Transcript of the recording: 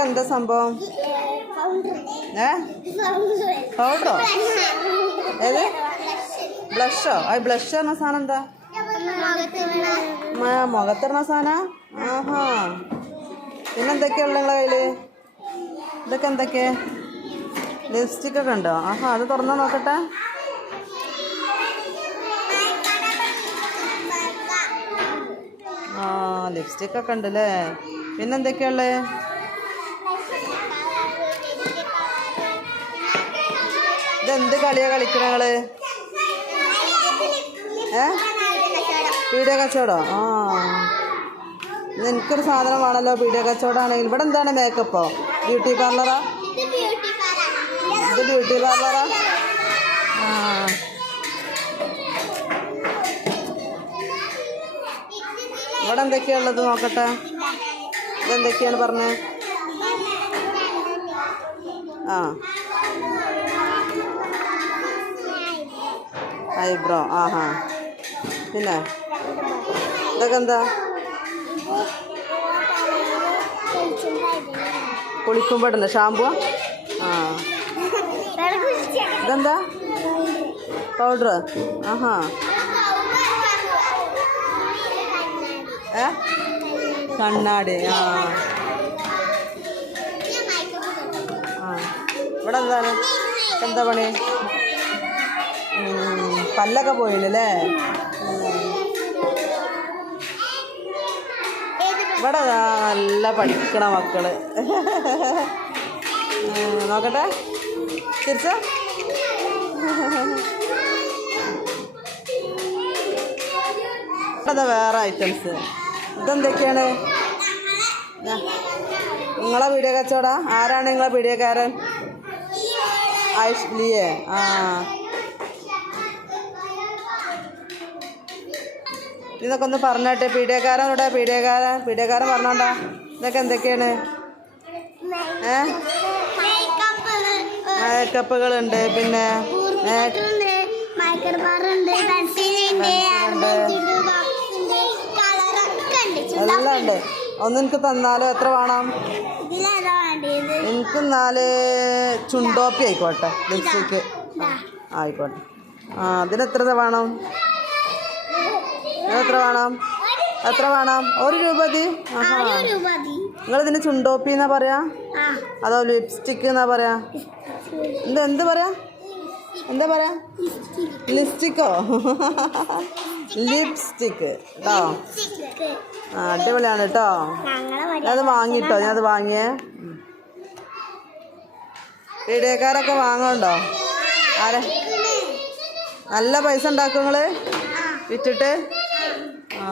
ഇതൊക്കെ എന്താ സംഭവം? പൗഡറോ? ഏത് ബ്ലഷോ? അത് ബ്ലഷ് പറഞ്ഞ സാധനം എന്താ? മുഖത്തിടണ സാധനം. ആഹാ. പിന്നെന്തൊക്കെയുള്ള നിങ്ങളെ കയ്യില്? ഇതൊക്കെ എന്തൊക്കെ? ലിപ്സ്റ്റിക്കൊക്കെ ഉണ്ടോ? ആഹാ, അത് തുറന്നാ നോക്കട്ടെ. ആ, ലിപ്സ്റ്റിക്കൊക്കെ ഉണ്ടല്ലേ. പിന്നെന്തൊക്കെയുള്ളത്? ഇതെന്ത് കളിയാ കളിക്കണ നിങ്ങള്? പീഡിയ കച്ചവടോ? ആ, എനിക്കൊരു സാധനം വേണമല്ലോ. പീഡിയ കച്ചവടമാണെങ്കിൽ ഇവിടെ എന്താണ്? മേക്കപ്പോ? ബ്യൂട്ടി പാർലറാ? ഇത് ബ്യൂട്ടി പാർലറാ? ആ, ഇവിടെ എന്തൊക്കെയാ ഉള്ളത് നോക്കട്ടെ. ഇതെന്തൊക്കെയാണ് പറഞ്ഞത്? ആ, ഐബ്രോ. ആഹാ. പിന്നെ ഇതൊക്കെ എന്താ? കുളിക്കുമ്പോൾ ഇടുന്ന ഷാമ്പു. ആ, ഇതെന്താ? പൗഡർ. ആഹാ. കണ്ണാടി. ആ, ആ, ഇവിടെ എന്താണ്? എന്താ പണി? പല്ലൊക്കെ പോയില്ലേ? ഇവിടെ നല്ല പഠിക്കണ മക്കള്. നോക്കട്ടെ, തിരിച്ച. ഇവിടെ വേറെ ഐറ്റംസ്. ഇതെന്തൊക്കെയാണ്? നിങ്ങളെ പീഡിയ കച്ചവടാ? ആരാണ് നിങ്ങളെ പീഡിയക്കാരൻ? ഐഷ്ലിയെ. ആ, ഇതൊക്കെ ഒന്ന് പറഞ്ഞോട്ടെ. പീഡിയക്കാരനോടെ? പീഡിയക്കാരൻ പറഞ്ഞോണ്ടാ. ഇതൊക്കെ എന്തൊക്കെയാണ്? മേക്കപ്പുകളുണ്ട്. പിന്നെ എല്ലാം ഉണ്ട്. ഒന്ന് എനിക്ക് തന്നാലോ? എത്ര വേണം? എനിക്ക് 4 ചുണ്ടോപ്പി ആയിക്കോട്ടെ. ലിപ്സ്റ്റിക്ക് ആയിക്കോട്ടെ. ആ, അതിനെത്ര വേണം? എത്ര വേണം? 1 രൂപ മതി. ആഹാ. നിങ്ങളിതിന് ചുണ്ടോപ്പി എന്നാ പറയാ? അതോ ലിപ്സ്റ്റിക്ക് എന്നാ പറയാ? എന്ത് പറയാ? എന്താ പറയാ? ലിപ്സ്റ്റിക്കോ? ലിപ്സ്റ്റിക്ക് കേട്ടോ. ആ, അടിപൊളിയാണ് കേട്ടോ. ഞാനത് വാങ്ങിട്ടോ. ഞാനത് വാങ്ങിയേ. പീഡിയക്കാരൊക്കെ വാങ്ങണ്ടോ? ആരെ? നല്ല പൈസ ഉണ്ടാക്കും നിങ്ങള് വിറ്റിട്ട്? ആ.